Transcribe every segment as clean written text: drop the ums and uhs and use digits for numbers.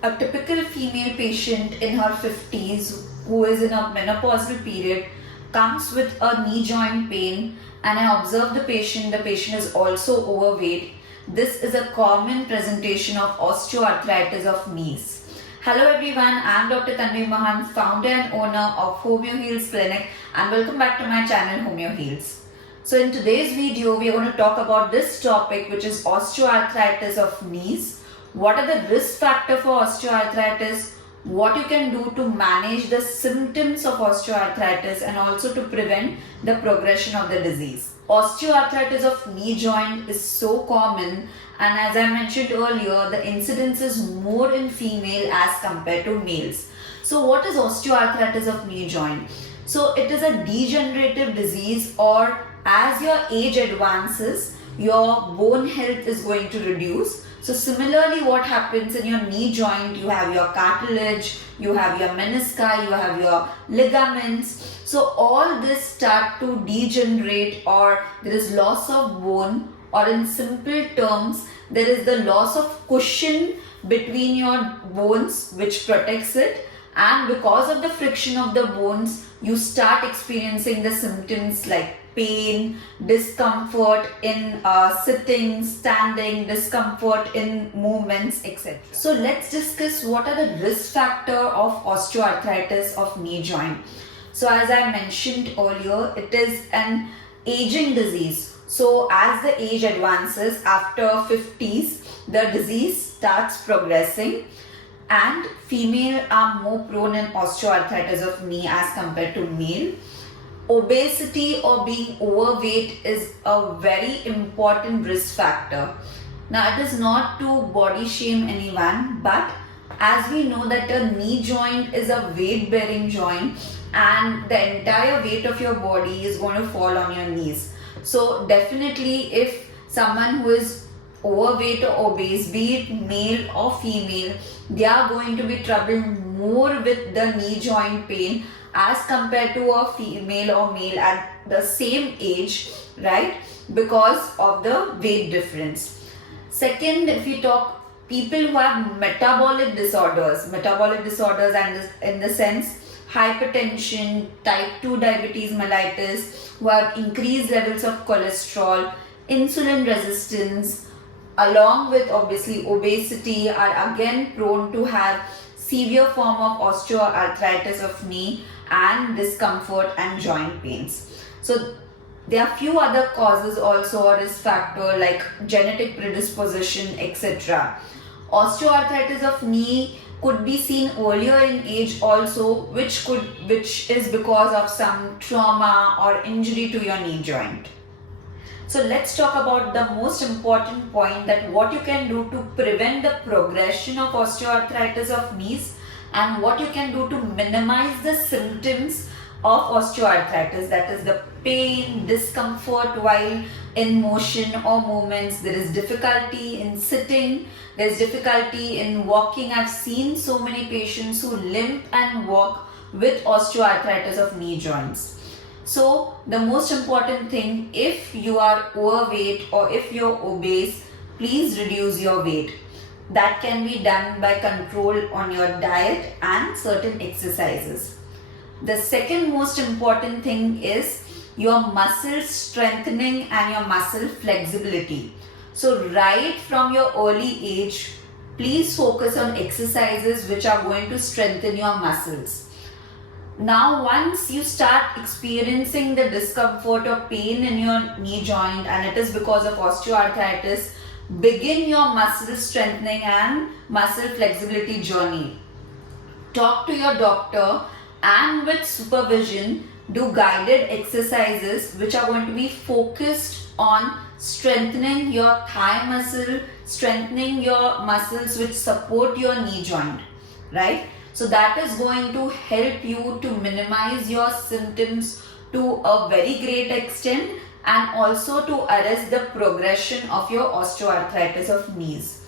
A typical female patient in her 50s who is in a menopausal period comes with a knee joint pain, and I observe the patient is also overweight. This is a common presentation of osteoarthritis of knees. Hello everyone, I am Dr. Tanvi Mahant, founder and owner of HomeoHeals Clinic, and welcome back to my channel HomeoHeals. So in today's video, we are going to talk about this topic, which is osteoarthritis of knees. What are the risk factors for osteoarthritis? What you can do to manage the symptoms of osteoarthritis and also to prevent the progression of the disease. Osteoarthritis of knee joint is so common, and as I mentioned earlier, the incidence is more in female as compared to males. So what is osteoarthritis of knee joint? So it is a degenerative disease, or as your age advances, your bone health is going to reduce. So similarly, what happens in your knee joint, you have your cartilage, you have your menisci, you have your ligaments. So all this start to degenerate, or there is loss of bone, or in simple terms, there is the loss of cushion between your bones which protects it, and because of the friction of the bones, you start experiencing the symptoms like pain, discomfort in sitting, standing, discomfort in movements, etc. So let's discuss what are the risk factors of osteoarthritis of knee joint. So as I mentioned earlier, it is an aging disease. So as the age advances, after 50s, the disease starts progressing, and female are more prone in osteoarthritis of knee as compared to male. Obesity or being overweight is a very important risk factor. Now, it is not to body shame anyone, but as we know that a knee joint is a weight bearing joint, and the entire weight of your body is going to fall on your knees. So definitely, if someone who is overweight or obese, be it male or female, they are going to be troubled more with the knee joint pain as compared to a female or male at the same age, right? Because of the weight difference. Second, if you talk people who have metabolic disorders and in the sense hypertension, type 2 diabetes mellitus, who have increased levels of cholesterol, insulin resistance, along with obviously obesity, are again prone to have severe form of osteoarthritis of knee and discomfort and joint pains. So there are few other causes also, or risk factor like genetic predisposition, etc. Osteoarthritis of knee could be seen earlier in age also, which is because of some trauma or injury to your knee joint. So let's talk about the most important point, that what you can do to prevent the progression of osteoarthritis of knees and what you can do to minimize the symptoms of osteoarthritis, that is the pain, discomfort while in motion or movements. There is difficulty in sitting, there is difficulty in walking. I've seen so many patients who limp and walk with osteoarthritis of knee joints. So the most important thing, if you are overweight or if you're obese, please reduce your weight. That can be done by control on your diet and certain exercises. The second most important thing is your muscle strengthening and your muscle flexibility. So right from your early age, please focus on exercises which are going to strengthen your muscles. Now, once you start experiencing the discomfort or pain in your knee joint and it is because of osteoarthritis, begin your muscle strengthening and muscle flexibility journey. Talk to your doctor, and with supervision, do guided exercises which are going to be focused on strengthening your thigh muscle, strengthening your muscles which support your knee joint, right? So that is going to help you to minimize your symptoms to a very great extent, and also to arrest the progression of your osteoarthritis of knees.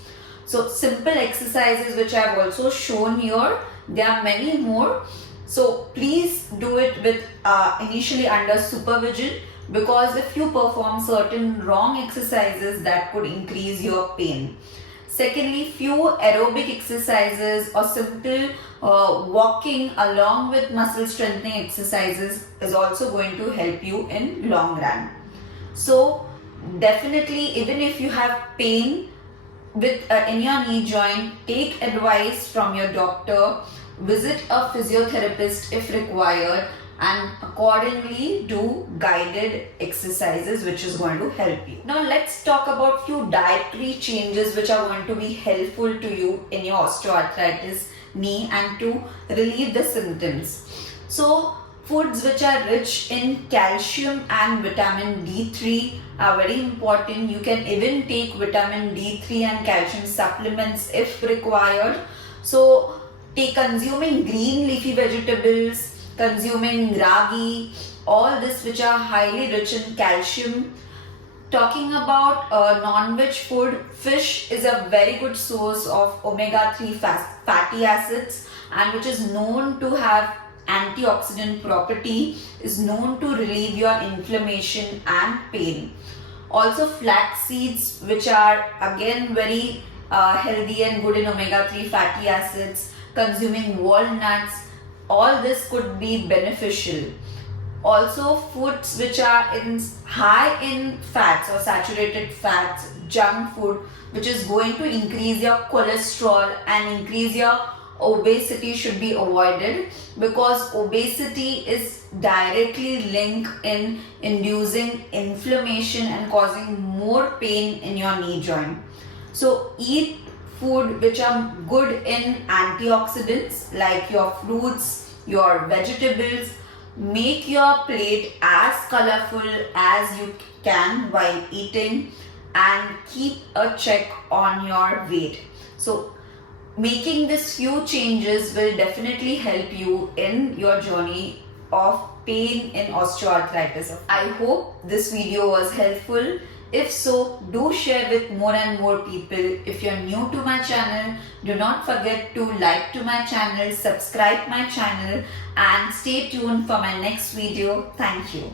So simple exercises which I have also shown here, there are many more. So please do it with initially under supervision, because if you perform certain wrong exercises, that could increase your pain. Secondly, few aerobic exercises or simple walking along with muscle strengthening exercises is also going to help you in long run. So definitely, even if you have pain with in your knee joint, take advice from your doctor, visit a physiotherapist if required, and accordingly do guided exercises which is going to help you. Now let's talk about few dietary changes which are going to be helpful to you in your osteoarthritis knee and to relieve the symptoms. So foods which are rich in calcium and vitamin D3 are very important. You can even take vitamin D3 and calcium supplements if required. So consuming green leafy vegetables, consuming ragi, all this which are highly rich in calcium. Talking about non-veg food, fish is a very good source of omega-3 fatty acids and which is known to have antioxidant property, is known to relieve your inflammation and pain. Also flax seeds, which are again very healthy and good in omega-3 fatty acids, consuming walnuts, all this could be beneficial. Also foods which are high in fats or saturated fats, junk food, which is going to increase your cholesterol and increase your obesity, should be avoided, because obesity is directly linked in inducing inflammation and causing more pain in your knee joint. So eat food which are good in antioxidants like your fruits, your vegetables. Make your plate as colorful as you can while eating and keep a check on your weight. So making these few changes will definitely help you in your journey of pain in osteoarthritis. I hope this video was helpful. If so, do share with more and more people. If you're new to my channel, do not forget to like to my channel, subscribe my channel and stay tuned for my next video. Thank you.